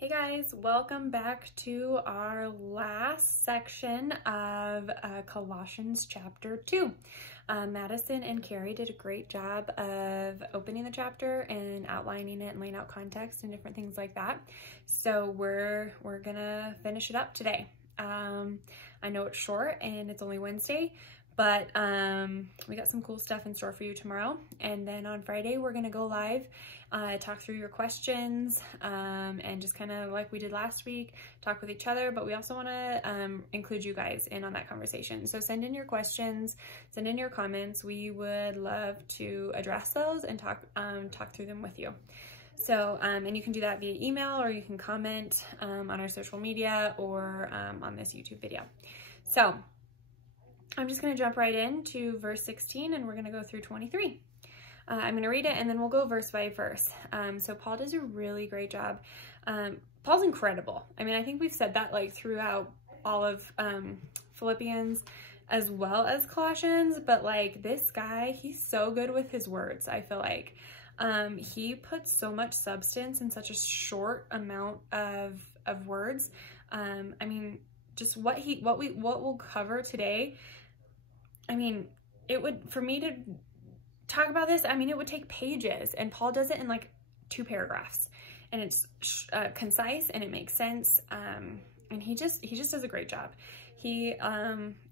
Hey guys, welcome back to our last section of Colossians chapter 2. Madison and Carrie did a great job of opening the chapter and outlining it and laying out context and different things like that. So we're gonna finish it up today. I know it's short and it's only Wednesday, but we got some cool stuff in store for you tomorrow. And then on Friday, we're gonna go live, talk through your questions, and just kind of like we did last week, talk with each other, but we also wanna include you guys in on that conversation. So send in your questions, send in your comments. We would love to address those and talk through them with you. So, and you can do that via email, or you can comment on our social media or on this YouTube video. So I'm just going to jump right into verse 16 and we're going to go through 23. I'm going to read it and then we'll go verse by verse. So Paul does a really great job. Paul's incredible. I mean, I think we've said that like throughout all of Philippians as well as Colossians, but like this guy, he's so good with his words, I feel like. He puts so much substance in such a short amount of words. I mean, just what we'll cover today. I mean, it would, for me to talk about this, I mean, it would take pages, and Paul does it in like 2 paragraphs, and it's concise and it makes sense. And he just does a great job. He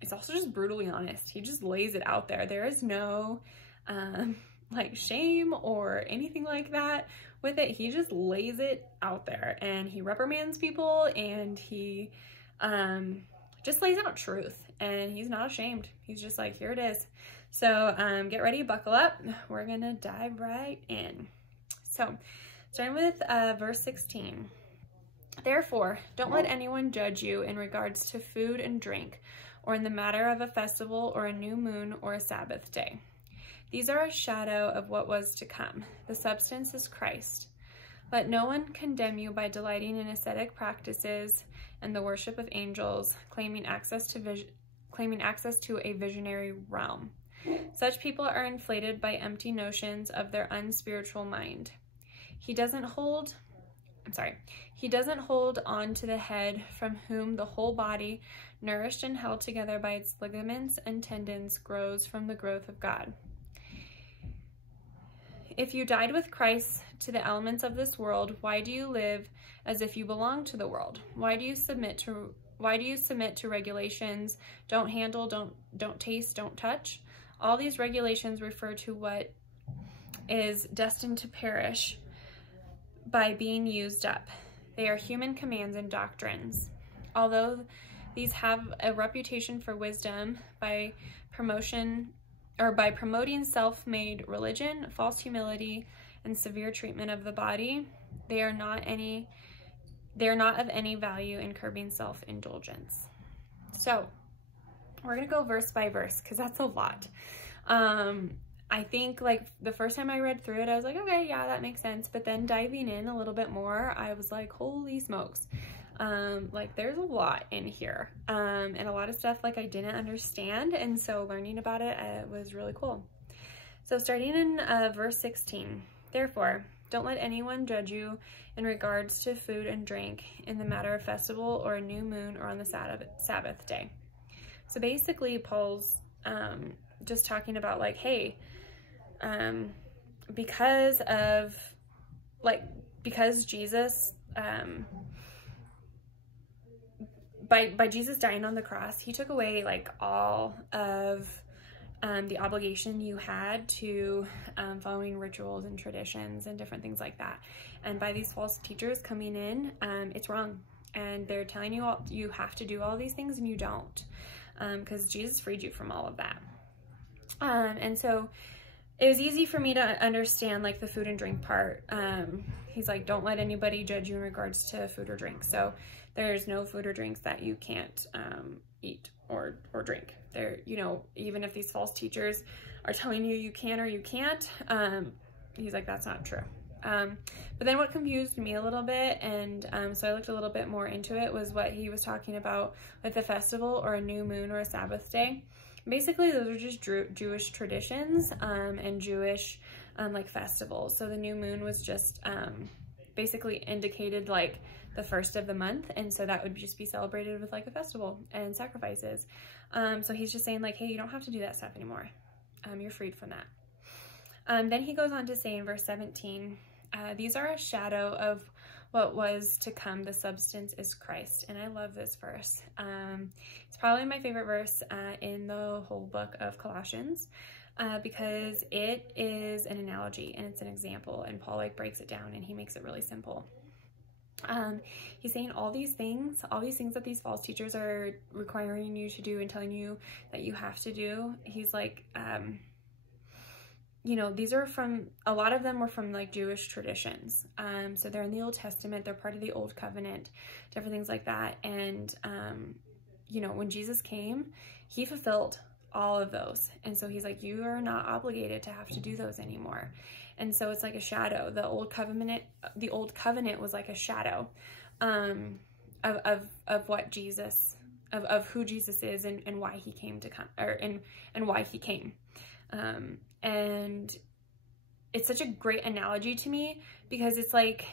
is also just brutally honest. He just lays it out there. There is no like shame or anything like that with it. He just lays it out there, and he reprimands people, and he just lays out truth, and he's not ashamed. He's just like, here it is. So get ready, buckle up. We're gonna dive right in. So starting with verse 16. Therefore, don't let anyone judge you in regards to food and drink, or in the matter of a festival or a new moon or a Sabbath day. These are a shadow of what was to come. The substance is Christ. Let no one condemn you by delighting in ascetic practices and the worship of angels, claiming access to a visionary realm. Such people are inflated by empty notions of their unspiritual mind. He doesn't hold on to the head, from whom the whole body, nourished and held together by its ligaments and tendons, grows from the growth of God. If you died with Christ to the elements of this world, why do you live as if you belong to the world? Why do you submit to regulations? Don't handle, don't taste, don't touch. All these regulations refer to what is destined to perish by being used up. They are human commands and doctrines. Although these have a reputation for wisdom, by promoting self-made religion, false humility, and severe treatment of the body, they are not of any value in curbing self-indulgence. So we're gonna go verse by verse because that's a lot. I think like the first time I read through it, I was like, okay, yeah, that makes sense. But then diving in a little bit more, I was like, holy smokes. Like there's a lot in here, and a lot of stuff like I didn't understand, and so learning about it was really cool. So starting in verse 16, therefore don't let anyone judge you in regards to food and drink, in the matter of festival or a new moon or on the Sabbath day. So basically Paul's just talking about like, hey, because Jesus by Jesus dying on the cross, he took away like all of the obligation you had to following rituals and traditions and different things like that. And by these false teachers coming in, it's wrong. And they're telling you you have to do all these things, and you don't, because Jesus freed you from all of that. And so it was easy for me to understand like the food and drink part. He's like, don't let anybody judge you in regards to food or drink. So there's no food or drinks that you can't eat or drink. There, you know, even if these false teachers are telling you you can or you can't, he's like, that's not true. But then what confused me a little bit, and so I looked a little bit more into it, was what he was talking about with a festival or a new moon or a Sabbath day. Basically, those are just Jewish traditions and Jewish like festivals. So the new moon was just basically indicated like the first of the month, and so that would just be celebrated with like a festival and sacrifices. So he's just saying like, hey, you don't have to do that stuff anymore. You're freed from that. Then he goes on to say in verse 17, these are a shadow of what was to come. The substance is Christ. And I love this verse. It's probably my favorite verse in the whole book of Colossians, because it is an analogy and it's an example, and Paul like breaks it down and he makes it really simple. He's saying all these things that these false teachers are requiring you to do and telling you that you have to do. He's like, you know, these are from, a lot of them were from like Jewish traditions. So they're in the Old Testament, they're part of the Old Covenant, different things like that. And, you know, when Jesus came, he fulfilled all of those. And so he's like, you are not obligated to have to do those anymore. And so it's like a shadow. The old covenant was like a shadow of what Jesus, of who Jesus is and why he came to come, and why he came. And it's such a great analogy to me, because it's like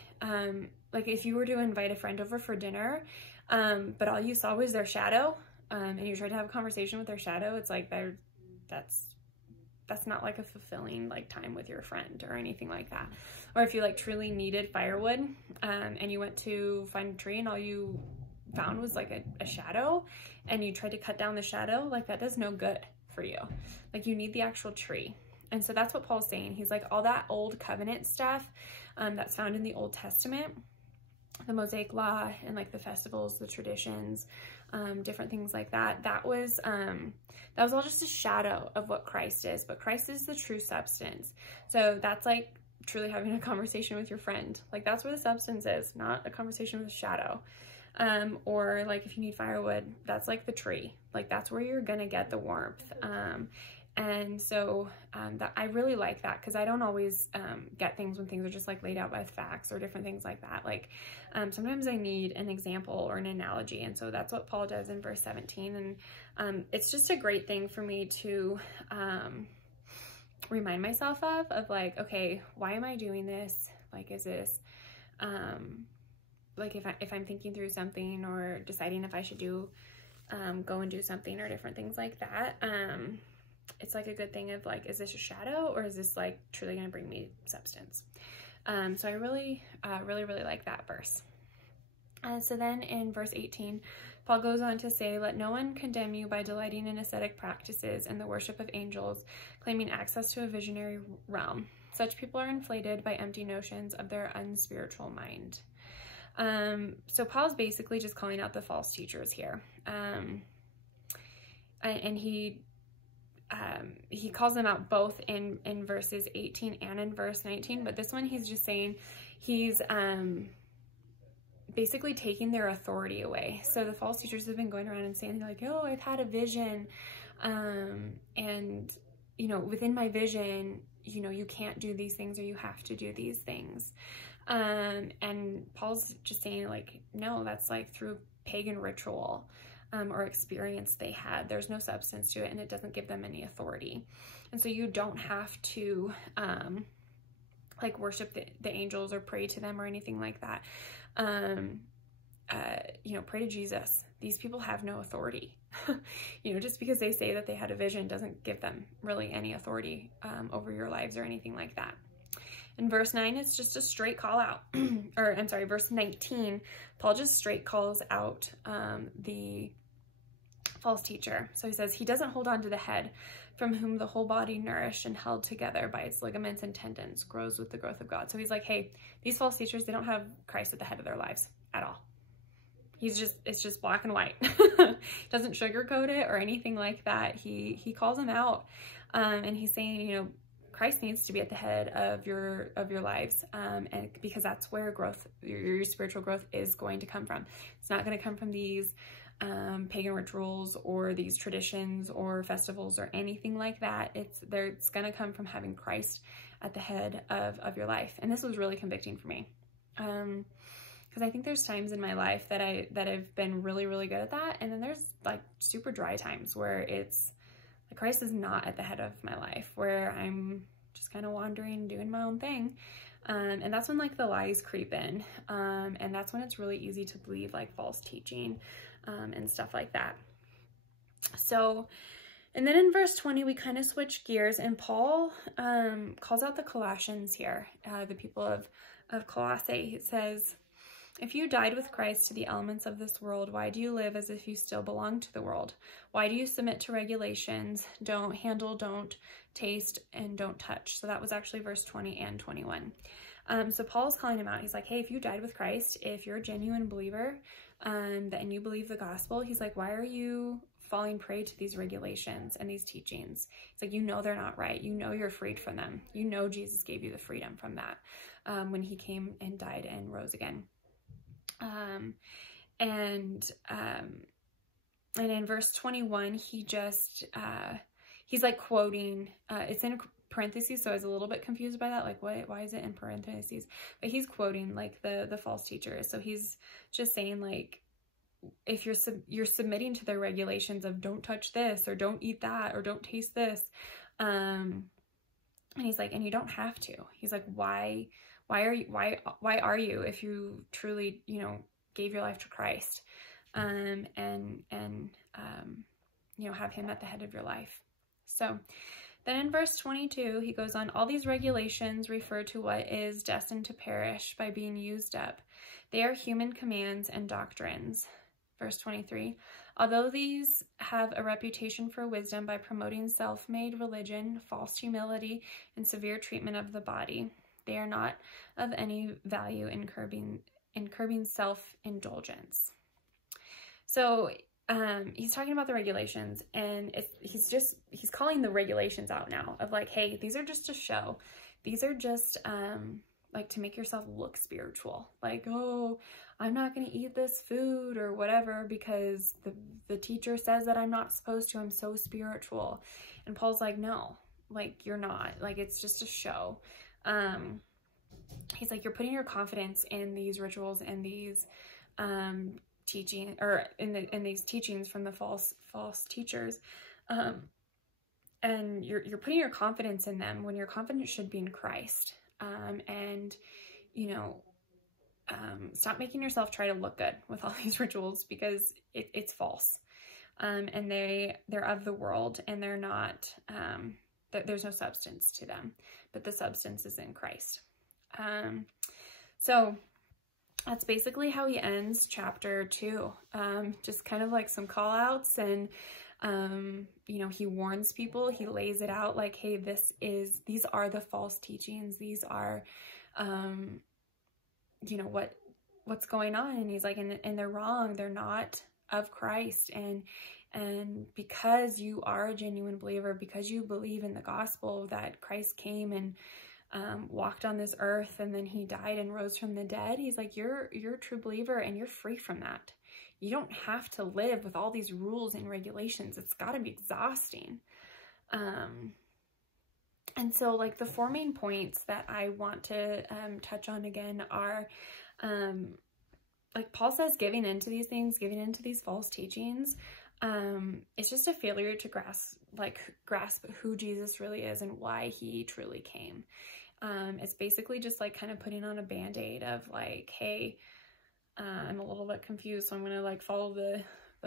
if you were to invite a friend over for dinner, but all you saw was their shadow, and you tried to have a conversation with their shadow, it's like that's not like a fulfilling like time with your friend or anything like that. Or if you like truly needed firewood, and you went to find a tree and all you found was like a shadow, and you tried to cut down the shadow, like that does no good for you. Like you need the actual tree. And so that's what Paul's saying. He's like, all that old covenant stuff that's found in the Old Testament, the Mosaic law and like the festivals, the traditions, different things like that, that was all just a shadow of what Christ is. But Christ is the true substance. So that's like truly having a conversation with your friend. Like that's where the substance is, not a conversation with a shadow. Or like if you need firewood, that's like the tree. Like that's where you're gonna get the warmth. And so that I really like that, because I don't always get things when things are just like laid out by facts or different things like that. Like sometimes I need an example or an analogy, and so that's what Paul does in verse 17. And it's just a great thing for me to remind myself of like, okay, why am I doing this? Like, is this like if I'm thinking through something or deciding if I should do go and do something or different things like that, it's like a good thing of like, is this a shadow or is this like truly going to bring me substance? So I really like that verse. So then in verse 18, Paul goes on to say, let no one condemn you by delighting in ascetic practices and the worship of angels, claiming access to a visionary realm. Such people are inflated by empty notions of their unspiritual mind. So Paul's basically just calling out the false teachers here. And he calls them out both in verses 18 and in verse 19, but this one he's just saying he's basically taking their authority away. So the false teachers have been going around and saying like, oh, I've had a vision, and you know, within my vision, you know, you can't do these things or you have to do these things. And Paul's just saying like, no, that's like through pagan ritual or experience they had. There's no substance to it, and it doesn't give them any authority. And so you don't have to like worship the angels or pray to them or anything like that. You know, pray to Jesus. These people have no authority. You know, just because they say that they had a vision doesn't give them really any authority over your lives or anything like that. In verse 9, it's just a straight call out. Or I'm sorry, verse 19, Paul just straight calls out the false teacher. So he says, he doesn't hold on to the head, from whom the whole body, nourished and held together by its ligaments and tendons, grows with the growth of God. So he's like, hey, these false teachers, they don't have Christ at the head of their lives at all. It's just black and white. Doesn't sugarcoat it or anything like that. He calls them out, and he's saying, you know, Christ needs to be at the head of your lives, and because that's where growth, your spiritual growth is going to come from. It's not going to come from these pagan rituals or these traditions or festivals or anything like that. It's going to come from having Christ at the head of your life. And this was really convicting for me, because I think there's times in my life that I've been really, really good at that, and then there's like super dry times where it's like Christ is not at the head of my life, where I'm just kind of wandering, doing my own thing. And that's when like the lies creep in. And that's when it's really easy to believe like false teaching and stuff like that. So, and then in verse 20, we kind of switch gears, and Paul calls out the Colossians here, the people of Colossae. He says, if you died with Christ to the elements of this world, why do you live as if you still belong to the world? Why do you submit to regulations? Don't handle, don't taste, and don't touch. So that was actually verse 20 and 21. So Paul's calling him out. He's like, hey, if you died with Christ, if you're a genuine believer, and you believe the gospel, he's like, why are you falling prey to these regulations and these teachings? It's like, you know they're not right. You know you're freed from them. You know Jesus gave you the freedom from that when he came and died and rose again. And in verse 21, he just, he's like quoting, it's in parentheses, so I was a little bit confused by that, like why is it in parentheses? But he's quoting like the false teachers. So he's just saying like, if you're submitting to their regulations of don't touch this or don't eat that or don't taste this, and he's like, and you don't have to. He's like, why are you if you truly, you know, gave your life to Christ, and you know, have him at the head of your life. So then in verse 22, he goes on, all these regulations refer to what is destined to perish by being used up. They are human commands and doctrines. Verse 23, although these have a reputation for wisdom by promoting self-made religion, false humility, and severe treatment of the body, they are not of any value in curbing self-indulgence. So he's talking about the regulations, and he's calling the regulations out now of like, hey, these are just a show. These are just like to make yourself look spiritual. Like, oh, I'm not going to eat this food or whatever because the teacher says that I'm not supposed to. I'm so spiritual. And Paul's like, no, like you're not. Like it's just a show. He's like, you're putting your confidence in these rituals and these teaching, or in these teachings from the false teachers, and you're putting your confidence in them when your confidence should be in Christ. And you know, stop making yourself try to look good with all these rituals because it's false, and they're of the world, and they're not. There's no substance to them, but the substance is in Christ. So that's basically how he ends chapter 2. Just kind of like some call outs, and you know, he warns people, he lays it out like, hey, these are the false teachings. These are, you know, what's going on. And he's like, and they're wrong. They're not of Christ. And because you are a genuine believer, because you believe in the gospel that Christ came and walked on this earth, and then he died and rose from the dead, he's like, you're a true believer and you're free from that. You don't have to live with all these rules and regulations. It's got to be exhausting. And so like the 4 main points that I want to touch on again are, like Paul says, giving into these things, giving into these false teachings, it's just a failure to grasp who Jesus really is and why he truly came. It's basically just like kind of putting on a band-aid of like, hey, I'm a little bit confused, so I'm going to like follow the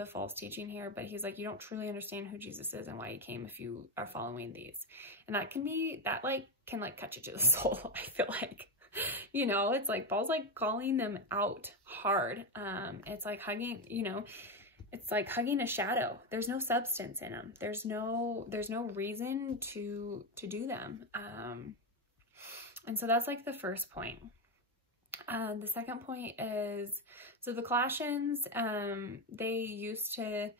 false teaching here. But he's like, you don't truly understand who Jesus is and why he came if you are following these. And that can cut you to the soul, I feel like. You know, it's like Paul's like calling them out hard. It's like hugging, you know, it's like hugging a shadow. There's no substance in them. There's no reason to do them. And so that's like the first point. The second point is, so the Colossians, they used to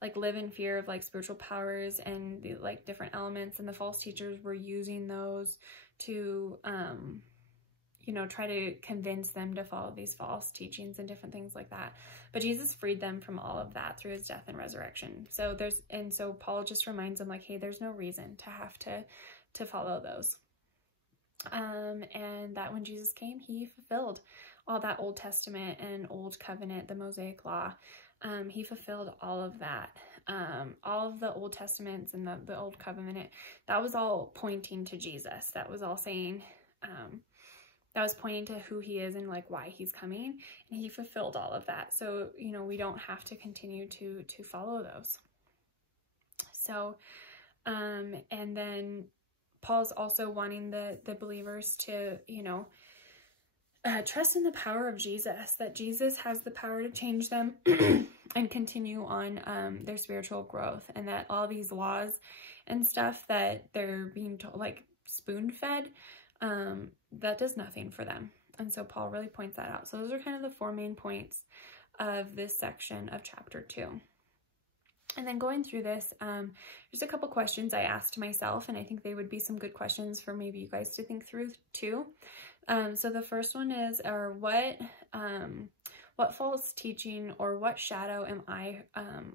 like live in fear of like spiritual powers and the like different elements, and the false teachers were using those to, you know, try to convince them to follow these false teachings and different things like that. But Jesus freed them from all of that through his death and resurrection. So so Paul just reminds them like, hey, there's no reason to have to follow those. And that when Jesus came, he fulfilled all that Old Testament and Old Covenant, the Mosaic Law. He fulfilled all of that. All of the Old Testaments and the Old Covenant, that was all pointing to Jesus. That was all saying, that was pointing to who he is and like why he's coming, and he fulfilled all of that. So, you know, we don't have to continue to follow those. So, and then Paul's also wanting the believers to, you know, trust in the power of Jesus, that Jesus has the power to change them and continue on their spiritual growth, and that all these laws and stuff that they're being told, like spoon-fed, that does nothing for them. And so Paul really points that out. So those are kind of the 4 main points of this section of chapter 2. And then going through this, there's a couple questions I asked myself, and I think they would be some good questions for maybe you guys to think through too. So the first one is, what false teaching or what shadow am I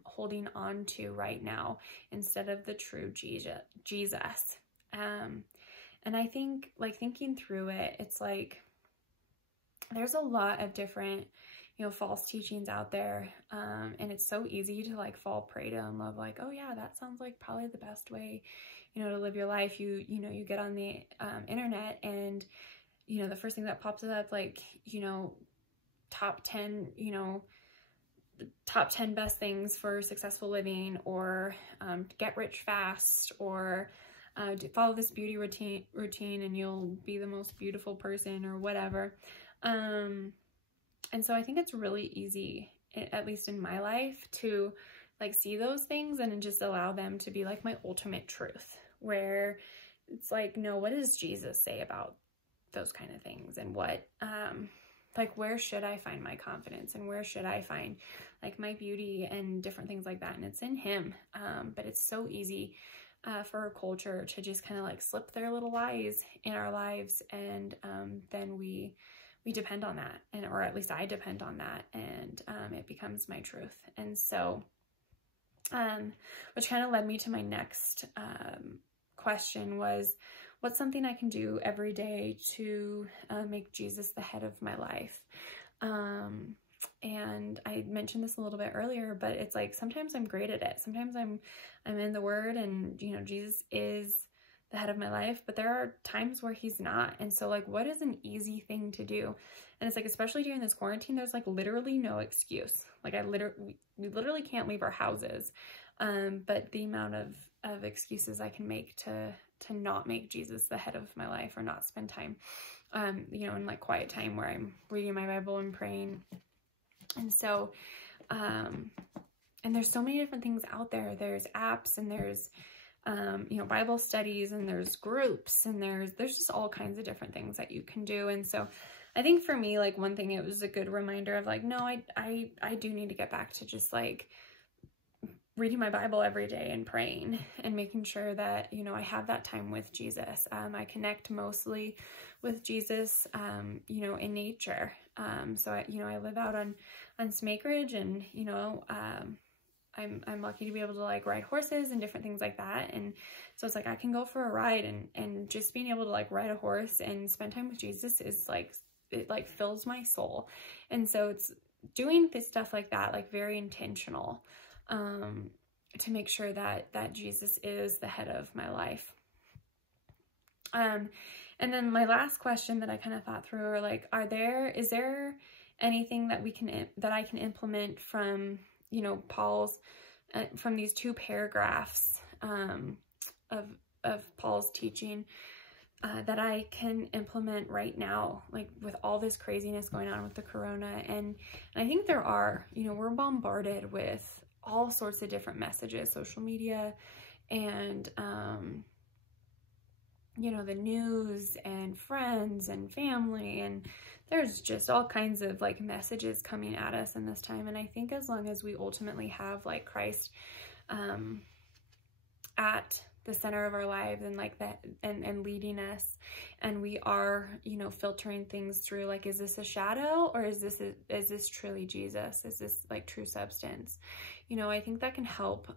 holding on to right now instead of the true Jesus? And I think, like, thinking through it, it's like there's a lot of different, you know, false teachings out there, and it's so easy to like fall prey to them of like, oh yeah, that sounds like probably the best way, you know, to live your life. You know, you get on the internet, and you know, the first thing that pops up, like, you know, top 10 best things for successful living, or get rich fast, or follow this beauty routine and you'll be the most beautiful person, or whatever. And so I think it's really easy, at least in my life, to like see those things and just allow them to be like my ultimate truth, where it's like, no, what does Jesus say about those kind of things? And what, like, where should I find my confidence, and where should I find like my beauty and different things like that? And it's in him. But it's so easy for our culture to just kind of like slip their little lies in our lives, and then we depend on that, or at least I depend on that, and it becomes my truth. And so, which kind of led me to my next question was, what's something I can do every day to make Jesus the head of my life? And I mentioned this a little bit earlier, but it's like, sometimes I'm great at it. Sometimes I'm in the Word, and, you know, Jesus is the head of my life, but there are times where he's not. And so, like, what is an easy thing to do? And it's like, especially during this quarantine, there's like literally no excuse. Like, we literally can't leave our houses. But the amount of excuses I can make to not make Jesus the head of my life, or not spend time, you know, in like quiet time where I'm reading my Bible and praying. And so, and there's so many different things out there. There's apps, and there's, you know, Bible studies, and there's groups, and there's just all kinds of different things that you can do. And so I think for me, like, one thing, it was a good reminder of like, no, I do need to get back to just like reading my Bible every day and praying, and making sure that, you know, I have that time with Jesus. I connect mostly with Jesus, you know, in nature. So I live out on Snake Ridge, and, you know, I'm lucky to be able to like ride horses and different things like that. And so it's like, I can go for a ride, and just being able to like ride a horse and spend time with Jesus is like, it like fills my soul. And so it's doing this stuff like that, like very intentional, to make sure that Jesus is the head of my life. And then my last question that I kind of thought through are like, is there anything that I can implement from, you know, Paul's, from these 2 paragraphs, of Paul's teaching, that I can implement right now, like with all this craziness going on with the corona. And I think there are, you know, we're bombarded with all sorts of different messages, social media, and, you know, the news, and friends and family, and there's just all kinds of like messages coming at us in this time. And I think as long as we ultimately have like Christ at the center of our lives, and like that, and leading us, and we are, you know, filtering things through, like, is this a shadow, or is this truly Jesus? Is this like true substance? You know, I think that can help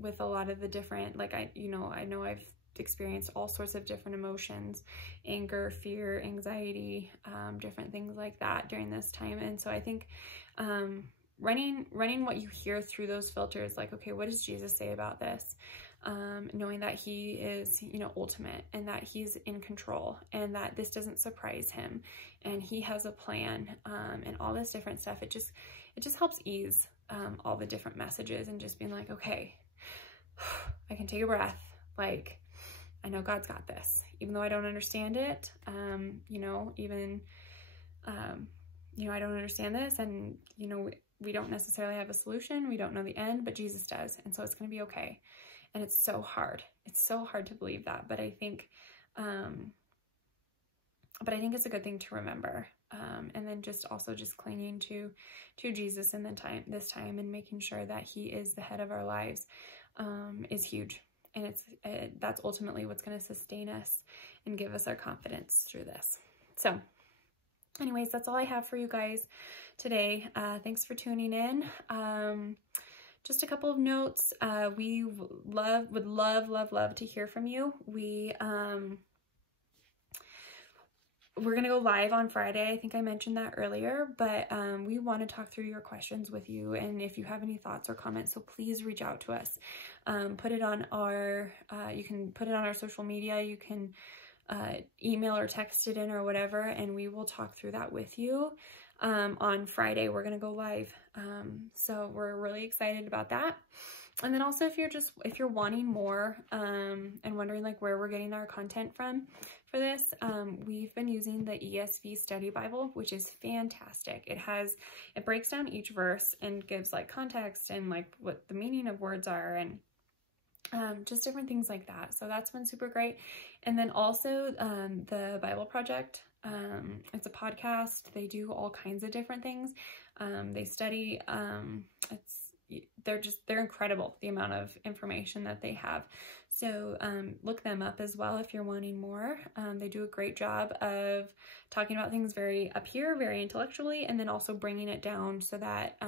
with a lot of the different, like, I know I've experienced all sorts of different emotions, anger, fear, anxiety, different things like that during this time. And so I think running what you hear through those filters, like, okay, what does Jesus say about this? knowing that he is, you know, ultimate, and that he's in control, and that this doesn't surprise him, and he has a plan, and all this different stuff. It just helps ease all the different messages, and just being like, okay, I can take a breath. Like, I know God's got this, even though I don't understand it. You know, even, you know, I don't understand this, and, you know, we don't necessarily have a solution. We don't know the end, but Jesus does. And so it's going to be okay. And it's so hard. It's so hard to believe that. But I think it's a good thing to remember. And then just also just clinging to Jesus in this time, and making sure that he is the head of our lives, is huge. And that's ultimately what's going to sustain us and give us our confidence through this. So anyways, that's all I have for you guys today. Thanks for tuning in. Just a couple of notes. We would love to hear from you. We're going to go live on Friday. I think I mentioned that earlier, but we want to talk through your questions with you. And if you have any thoughts or comments, so please reach out to us. Put it on our, you can put it on our social media. You can email or text it in or whatever, and we will talk through that with you. On Friday, we're going to go live. So we're really excited about that. And then also, if you're wanting more, and wondering like where we're getting our content from for this, we've been using the ESV Study Bible, which is fantastic. It breaks down each verse and gives like context and like what the meaning of words are, and just different things like that. So that's been super great. And then also, the Bible Project, it's a podcast. They do all kinds of different things. They study, they're incredible, the amount of information that they have. So look them up as well if you're wanting more. They do a great job of talking about things very up here, very intellectually, and then also bringing it down so that you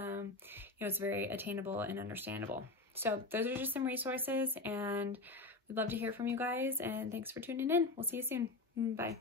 know, it's very attainable and understandable. So those are just some resources, and we'd love to hear from you guys, and thanks for tuning in. We'll see you soon. Bye.